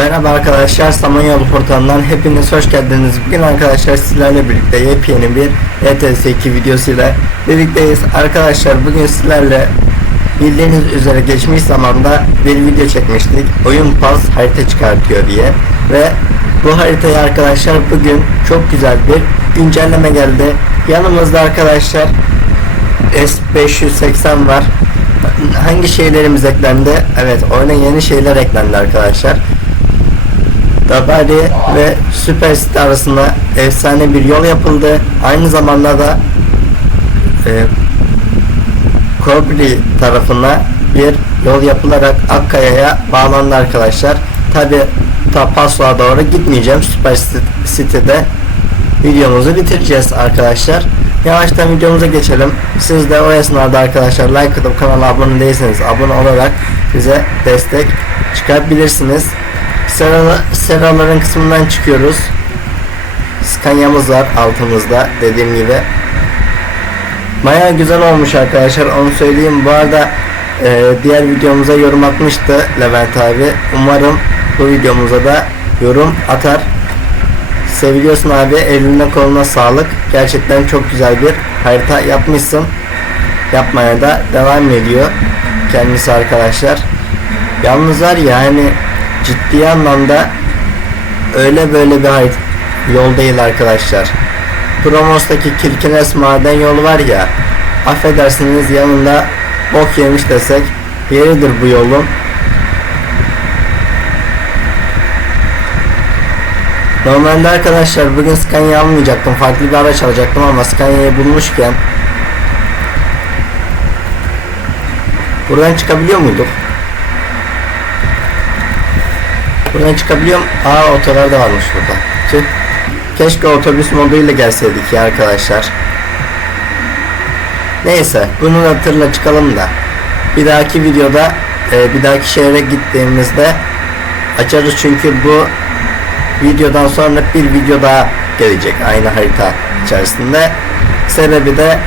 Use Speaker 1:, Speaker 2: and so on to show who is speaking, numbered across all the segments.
Speaker 1: Merhaba arkadaşlar, Samanyolu portalından hepiniz hoş geldiniz. Bugün arkadaşlar sizlerle birlikte yepyeni bir ETS2 videosuyla birlikteyiz. Arkadaşlar bugün sizlerle bildiğiniz üzere geçmiş zamanda bir video çekmiştik. Oyun pas harita çıkartıyor diye. Ve bu haritayı arkadaşlar bugün çok güzel bir güncelleme geldi. Yanımızda arkadaşlar S580 var. Hangi şeylerimiz eklendi? Evet oyuna yeni şeyler eklendi arkadaşlar. Dabari ve Super City arasında efsane bir yol yapıldı. Aynı zamanda da e, Kobri tarafına bir yol yapılarak Akkaya'ya bağlandı arkadaşlar. Tabi ta doğru gitmeyeceğim. Super City'de videomuzu bitireceğiz arkadaşlar. Yavaştan videomuza geçelim. Siz de o esnada arkadaşlar like atıp kanala abone değilseniz abone olarak bize destek çıkartabilirsiniz. Sera, seraların kısmından çıkıyoruz. Scania'mız var altımızda dediğim gibi. Baya güzel olmuş arkadaşlar onu söyleyeyim. Bu arada e, diğer videomuza yorum atmıştı Levent abi. Umarım bu videomuza da yorum atar. Seviliyorsun abi eline koluna sağlık. Gerçekten çok güzel bir harita yapmışsın. Yapmaya da devam ediyor kendisi arkadaşlar. Yalnız var ya hani ciddi anlamda öyle böyle bir yol değil arkadaşlar. Promos'taki Kirkenes maden yolu var ya affedersiniz yanında bok yemiş desek yeridir bu yolun. Normalde arkadaşlar bugün Scania almayacaktım. Farklı bir araç alacaktım ama Scania'yı bulmuşken Buradan çıkabiliyor muyduk? Buradan çıkabiliyorum. Aa otolar da varmış burada. Tüh. Keşke otobüs moduyla gelseydik ya arkadaşlar. Neyse bunu da tırla çıkalım da. Bir dahaki videoda e, bir dahaki şehre gittiğimizde açarız çünkü bu videodan sonra bir video daha gelecek aynı harita içerisinde. Sebebi de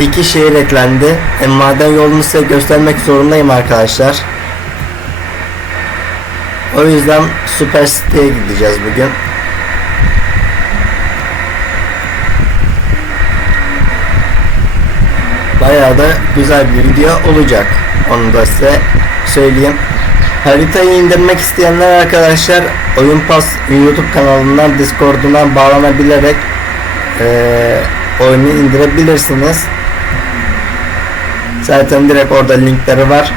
Speaker 1: iki şehir eklendi. E, maden yolunu size göstermek zorundayım arkadaşlar. O yüzden Super City'ye gideceğiz bugün. Bayağı da güzel bir video olacak. Onu da size söyleyeyim. Haritayı indirmek isteyenler arkadaşlar Oyun Pas YouTube kanalından Discord'undan bağlanabilerek eee oyunu indirebilirsiniz. Zaten direkt orada linkleri var.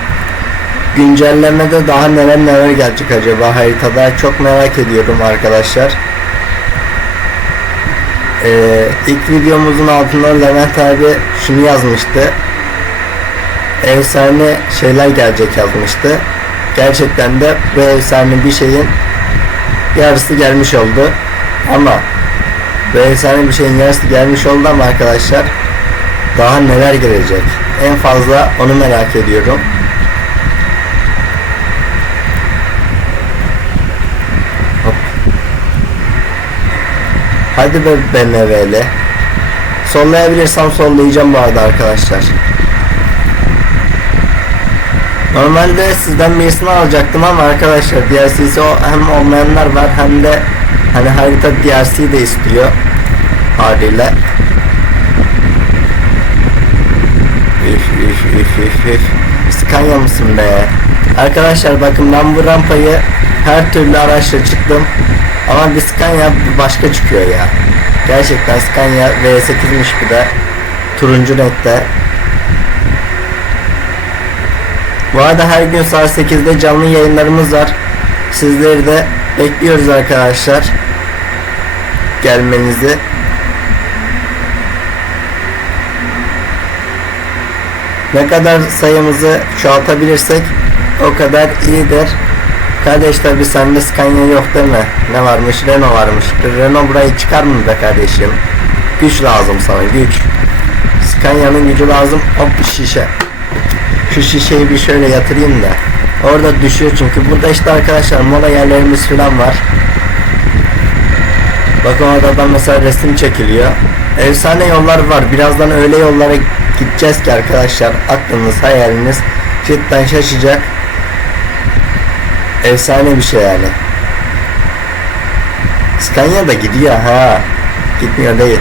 Speaker 1: Güncellemede daha neler neler gelecek acaba haritada çok merak ediyorum arkadaşlar. Ee, ilk videomuzun altına Levent abi şunu yazmıştı. Efsane şeyler gelecek yazmıştı. Gerçekten de bu efsane bir şeyin yarısı gelmiş oldu. Ama bu efsane bir şeyin yarısı gelmiş oldu ama arkadaşlar daha neler gelecek? En fazla onu merak ediyorum. Hadi be BMW'li. Sollayabilirsem sollayacağım bu arada arkadaşlar. Normalde sizden birisini alacaktım ama arkadaşlar DLC'si hem olmayanlar var hem de hani harita DLC de istiyor haliyle. Üf üf üf üf üf. Scania mısın be? Arkadaşlar bakın ben bu rampayı her türlü araçla çıktım. Ama bir Scania bir başka çıkıyor ya. Gerçekten Scania V8'miş bu da. Turuncu renkte. Bu arada her gün saat 8'de canlı yayınlarımız var. Sizleri de bekliyoruz arkadaşlar. Gelmenizi. Ne kadar sayımızı çoğaltabilirsek o kadar iyidir. Kardeş tabi sende Scania yok değil mi? Ne varmış? Renault varmış. Renault burayı çıkar mı be kardeşim? Güç lazım sana güç. Scania'nın gücü lazım. Hop şişe. Şu şişeyi bir şöyle yatırayım da. Orada düşüyor çünkü. Burada işte arkadaşlar mola yerlerimiz falan var. Bakın orada adam mesela resim çekiliyor. Efsane yollar var. Birazdan öyle yollara gideceğiz ki arkadaşlar aklınız hayaliniz cidden şaşacak. Efsane bir şey yani. Scania da gidiyor ha. Gitmiyor değil.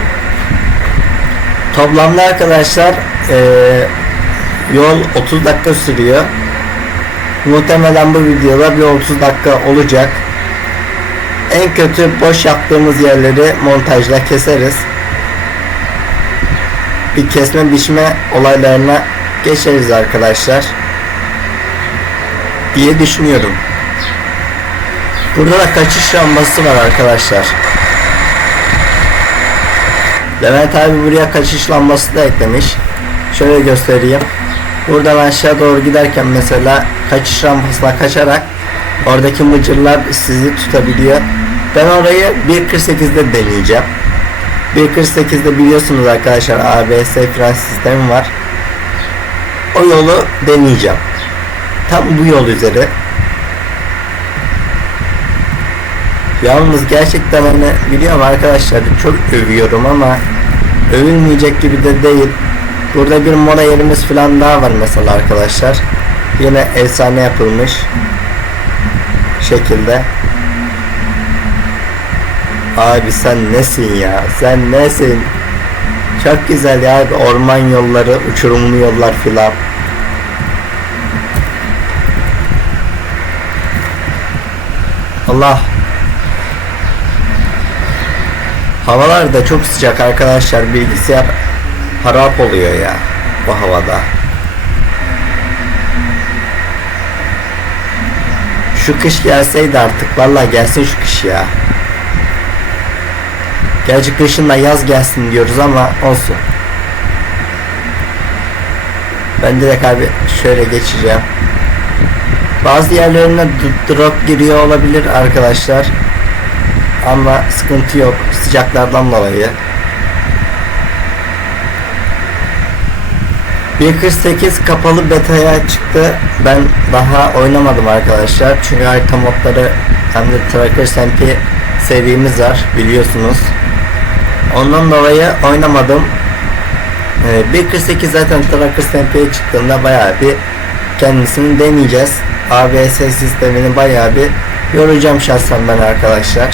Speaker 1: Toplamda arkadaşlar eee, yol 30 dakika sürüyor. Muhtemelen bu videoda bir 30 dakika olacak. En kötü boş yaptığımız yerleri montajla keseriz. Bir kesme biçme olaylarına geçeriz arkadaşlar. Diye düşünüyorum. Burada da kaçış lambası var arkadaşlar. Levent abi buraya kaçış lambası da eklemiş. Şöyle göstereyim. Buradan aşağı doğru giderken mesela kaçış rampasına kaçarak oradaki mıcırlar sizi tutabiliyor. Ben orayı 1.48'de deneyeceğim. 1.48'de biliyorsunuz arkadaşlar ABS fren sistemi var. O yolu deneyeceğim. Tam bu yol üzeri. Yalnız gerçekten hani biliyorum arkadaşlar çok övüyorum ama övülmeyecek gibi de değil. Burada bir mora yerimiz falan daha var mesela arkadaşlar. Yine efsane yapılmış şekilde. Abi sen nesin ya? Sen nesin? Çok güzel ya orman yolları, uçurumlu yollar filan. Allah. Havalar da çok sıcak arkadaşlar. Bilgisayar harap oluyor ya bu havada. Şu kış gelseydi artık vallahi gelsin şu kış ya. Gerçi kışın da yaz gelsin diyoruz ama olsun. Ben direkt abi şöyle geçeceğim. Bazı yerlerine drop giriyor olabilir arkadaşlar. Ama sıkıntı yok sıcaklardan dolayı. 1.48 kapalı beta'ya çıktı. Ben daha oynamadım arkadaşlar. Çünkü harita modları hem de Trackers MP serimiz var biliyorsunuz. Ondan dolayı oynamadım. Ee, 1.48 zaten Trackers MP'ye çıktığında bayağı bir kendisini deneyeceğiz. ABS sistemini bayağı bir yoracağım şahsen ben arkadaşlar.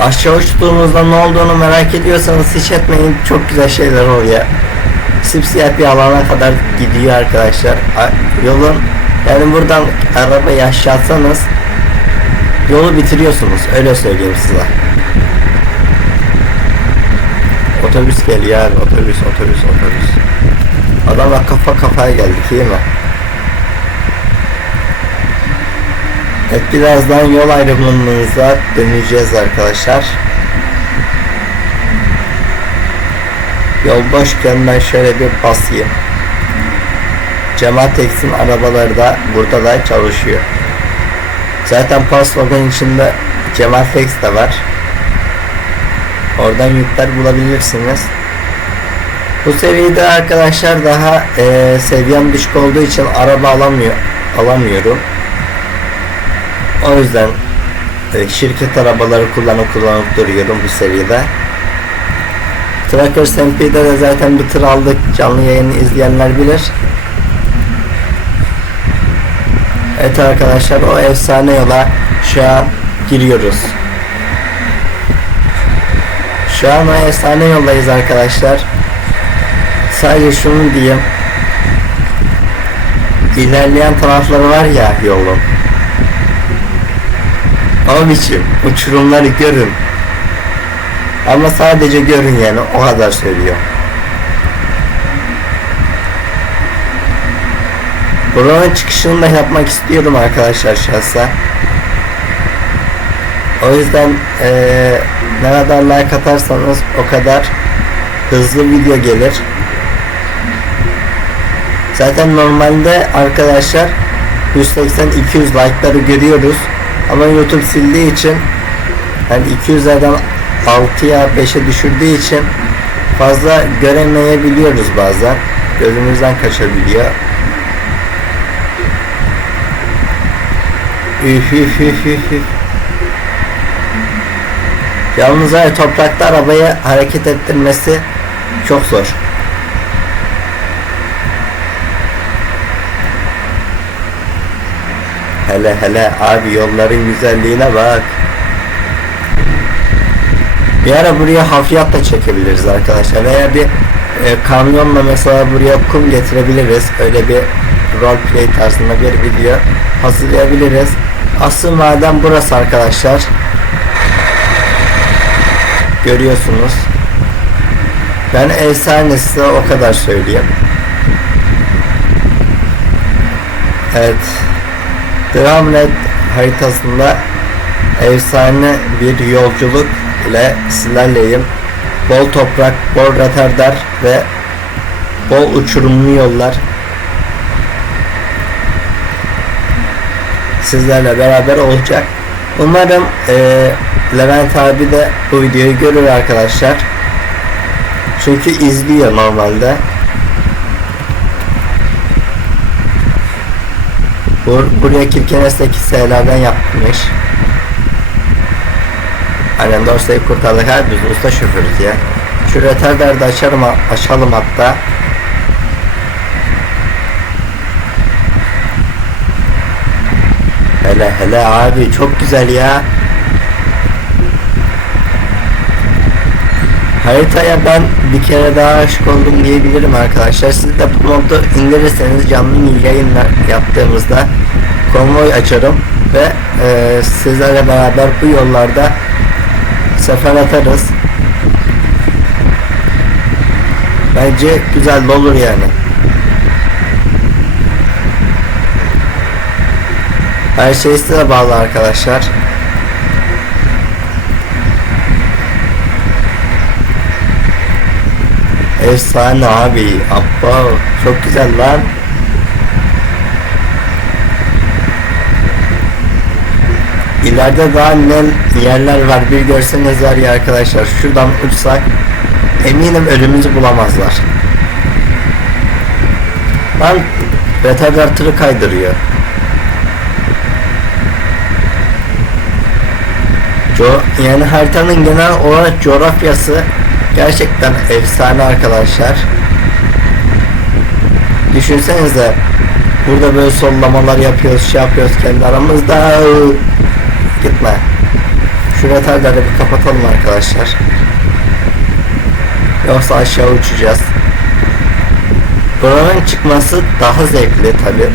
Speaker 1: Aşağı uçtuğumuzda ne olduğunu merak ediyorsanız hiç etmeyin çok güzel şeyler oluyor. Sipsiyah bir alana kadar gidiyor arkadaşlar. Yolun yani buradan arabayı aşağı atsanız yolu bitiriyorsunuz öyle söyleyeyim size. Otobüs geliyor otobüs otobüs otobüs. Adamla kafa kafaya geldik iyi mi? Evet birazdan yol ayrımımıza döneceğiz arkadaşlar. Yol boşken ben şöyle bir basayım. Cematex'in arabaları da burada da çalışıyor. Zaten Password'un içinde Cemaltex de var. Oradan yükler bulabilirsiniz. Bu seride arkadaşlar daha e, seviyem düşük olduğu için araba alamıyor alamıyorum. O yüzden e, şirket arabaları kullanıp kullanıp duruyorum bu seride. Trackers MP'de de zaten bir tır aldık. Canlı yayını izleyenler bilir. Evet arkadaşlar o efsane yola şu an giriyoruz. Şu an o efsane yoldayız arkadaşlar. Sadece şunu diyeyim. İlerleyen tarafları var ya yolun. O biçim uçurumları görün. Ama sadece görün yani o kadar söylüyor. Buranın çıkışını da yapmak istiyorum arkadaşlar şahsen. O yüzden eee ne kadar like atarsanız o kadar hızlı video gelir. Zaten normalde arkadaşlar 180-200 like'ları görüyoruz. Ama YouTube sildiği için yani 200'lerden 6'ya 5'e düşürdüğü için fazla göremeyebiliyoruz bazen. Gözümüzden kaçabiliyor. Üf üf üf üf. Yalnız ya, toprakta arabayı hareket ettirmesi çok zor. Hele hele abi yolların güzelliğine bak. Bir ara buraya hafriyat da çekebiliriz arkadaşlar veya bir e, kamyonla mesela buraya kum getirebiliriz. Öyle bir roleplay tarzında bir video hazırlayabiliriz. Asıl maden burası arkadaşlar. Görüyorsunuz. Ben efsane o kadar söyleyeyim. Evet. Drumlet haritasında efsane bir yolculuk ile sizlerleyim. Bol toprak, bol ratarder ve bol uçurumlu yollar sizlerle beraber olacak. Umarım eee, Levent abi de bu videoyu görür arkadaşlar. Çünkü izliyor normalde. Bur buraya Kirkenes'teki S'lerden yapmış. Aynen Dorsey'i kurtardık abi biz usta şoförüz ya. Şu retarder de açarım, açalım hatta. Hele hele abi çok güzel ya. Haritaya ben bir kere daha aşık oldum diyebilirim arkadaşlar. Siz de bu modu indirirseniz canlı yayınlar yaptığımızda konvoy açarım ve e, sizlerle beraber bu yollarda sefer atarız. Bence güzel olur yani. Her şey size bağlı arkadaşlar. Efsane abi. Abba çok güzel lan. İleride daha ne yerler var bir görseniz var ya arkadaşlar şuradan uçsak eminim ölümümüzü bulamazlar. Lan retarder tırı kaydırıyor. Co yani haritanın genel olarak coğrafyası gerçekten efsane arkadaşlar. Düşünsenize burada böyle sollamalar yapıyoruz, şey yapıyoruz kendi aramızda. Gitme. Şu retarderleri bir kapatalım arkadaşlar. Yoksa aşağı uçacağız. Buranın çıkması daha zevkli tabi.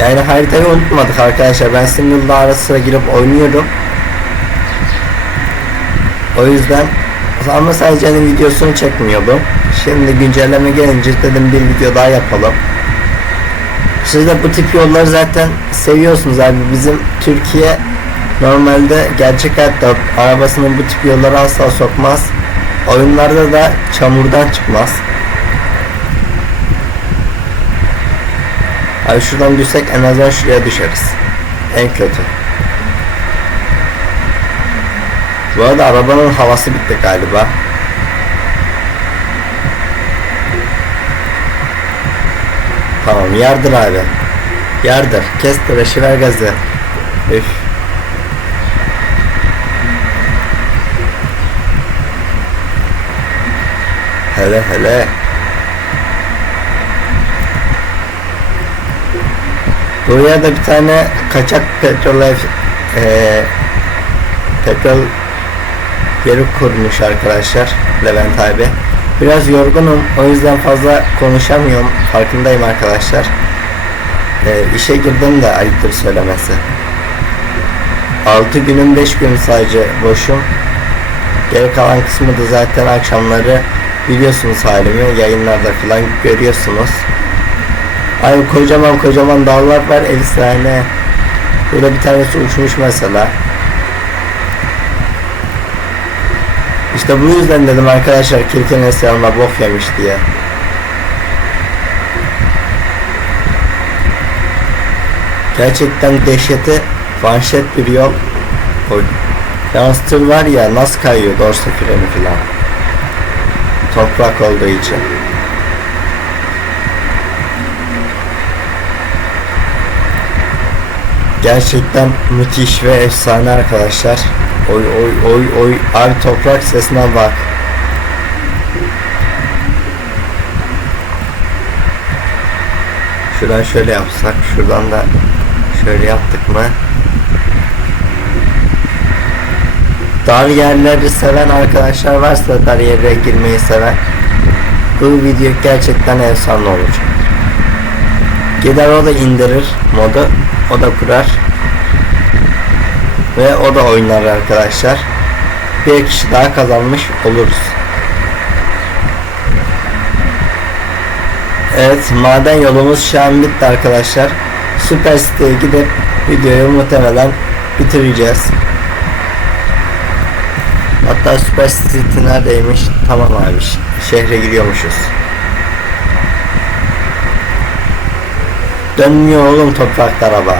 Speaker 1: Yani haritayı unutmadık arkadaşlar. Ben single'da ara sıra girip oynuyorum. O yüzden ama sadece hani videosunu çekmiyordum. Şimdi güncelleme gelince dedim bir video daha yapalım. Siz de bu tip yolları zaten seviyorsunuz abi. Bizim Türkiye normalde gerçek hayatta arabasını bu tip yollara asla sokmaz. Oyunlarda da çamurdan çıkmaz. Abi şuradan düşsek en azından şuraya düşeriz. En kötü. Bu arada arabanın havası bitti galiba. Tamam yardır abi. Yardır. Kes tıraşı ver gazı. Üf. Hele hele. Buraya da bir tane kaçak petrol eee, petrol yeri kurmuş arkadaşlar Levent abi. Biraz yorgunum o yüzden fazla konuşamıyorum farkındayım arkadaşlar. Ee, işe girdim de ayıptır söylemesi. 6 günün 5 gün sadece boşum. Geri kalan kısmı da zaten akşamları biliyorsunuz halimi yayınlarda falan görüyorsunuz. Ay kocaman kocaman dağlar var efsane. Burada bir tanesi uçmuş mesela. İşte bu yüzden dedim arkadaşlar Kirkenes yanına bok yemiş diye. Gerçekten dehşeti vahşet bir yol. O yalnız tır var ya nasıl kayıyor dorsa freni filan. Toprak olduğu için. Gerçekten müthiş ve efsane arkadaşlar. Oy oy oy oy. Abi toprak sesine bak. Şuradan şöyle yapsak. Şuradan da şöyle yaptık mı? Dar yerleri seven arkadaşlar varsa dar yere girmeyi seven bu video gerçekten efsane olur. Gider o da indirir modu. O da kurar. Ve o da oynar arkadaşlar. Bir kişi daha kazanmış oluruz. Evet maden yolumuz şu an bitti arkadaşlar. Süper siteye gidip videoyu muhtemelen bitireceğiz. Hatta Süper City neredeymiş? Tamam abi şehre giriyormuşuz. Dönmüyor oğlum toprakta araba.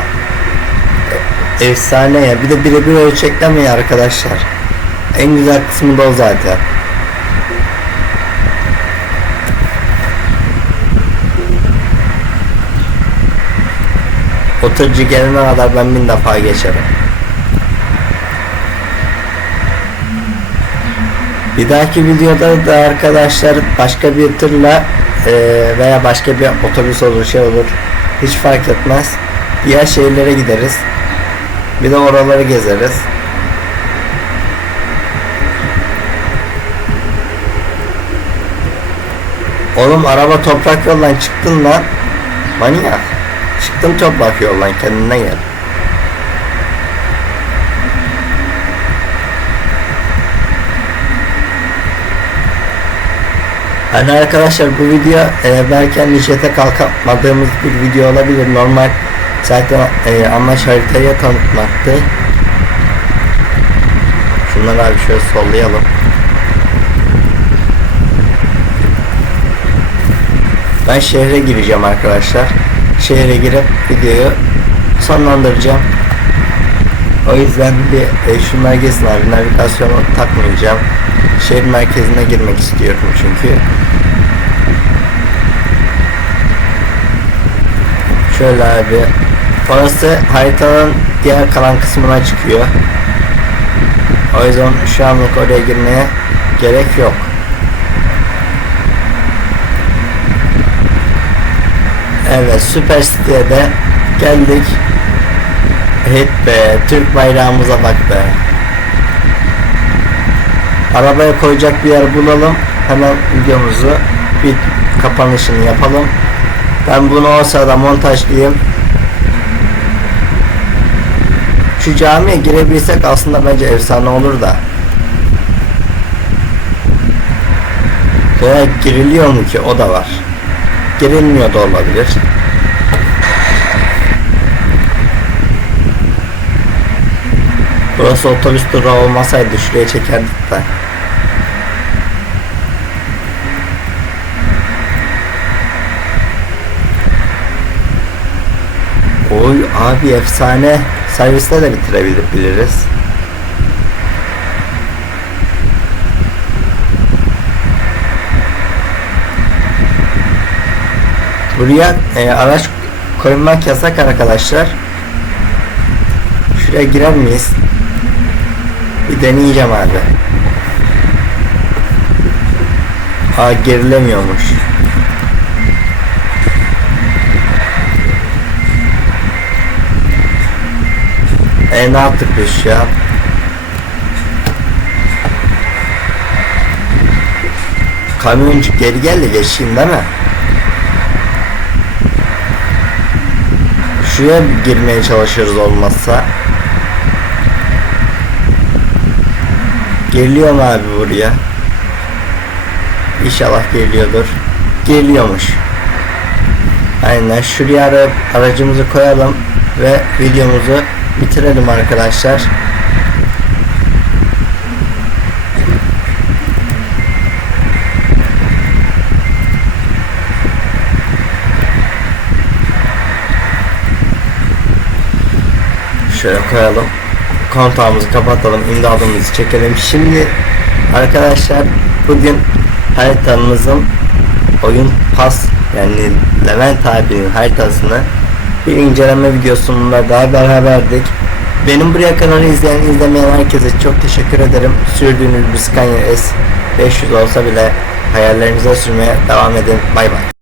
Speaker 1: Efsane ya. Bir de birebir ölçekleme arkadaşlar. En güzel kısmı da o zaten. O tırcı gelene kadar ben bin defa geçerim. Bir dahaki videoda da arkadaşlar başka bir tırla veya başka bir otobüs olur şey olur. Hiç fark etmez. Diğer şehirlere gideriz. Bir de oraları gezeriz. Oğlum araba toprak yoldan çıktın lan. Manyak. Çıktın toprak yoldan kendine gel. Hani arkadaşlar bu video e, belki hani jete kalkamadığımız bir video olabilir. Normal zaten e, amaç haritayı tanıtmaktı. Şunları abi şöyle sollayalım. Ben şehre gireceğim arkadaşlar. Şehre girip videoyu sonlandıracağım. O yüzden bir e, şu merkezine abi navigasyonu takmayacağım. Şehir merkezine girmek istiyorum çünkü. Şöyle abi. Orası haritanın diğer kalan kısmına çıkıyor. O yüzden şu anlık oraya girmeye gerek yok. Evet Süper City'ye de geldik. Evet be Türk bayrağımıza bak be. Arabaya koyacak bir yer bulalım. Hemen videomuzu bir kapanışını yapalım. Ben bunu o sırada montajlayayım. Şu camiye girebilsek aslında bence efsane olur da. Veya giriliyor mu ki o da var. Girilmiyor da olabilir. Burası otobüs durağı olmasaydı şuraya çekerdik de. Oy abi efsane. Serviste de bitirebiliriz. Buraya e, araç koymak yasak arkadaşlar. Şuraya girer miyiz? Bir deneyeceğim abi. Aa gerilemiyormuş. E ne yaptık biz ya? Kamyoncu geri gel de geçeyim değil mi? Şuraya girmeye çalışırız olmazsa. Geliyor mu abi buraya? İnşallah geliyordur. Geliyormuş. Aynen şuraya ara, aracımızı koyalım ve videomuzu bitirelim arkadaşlar. Şöyle koyalım. Kontağımızı kapatalım. imdadımızı çekelim. Şimdi arkadaşlar bugün haritamızın oyun pas yani Levent abinin haritasını bir inceleme videosunda daha beraberdik. Benim buraya kadar izleyen izlemeyen herkese çok teşekkür ederim. Sürdüğünüz bir Scania S 500 olsa bile hayallerinize sürmeye devam edin. Bay bay.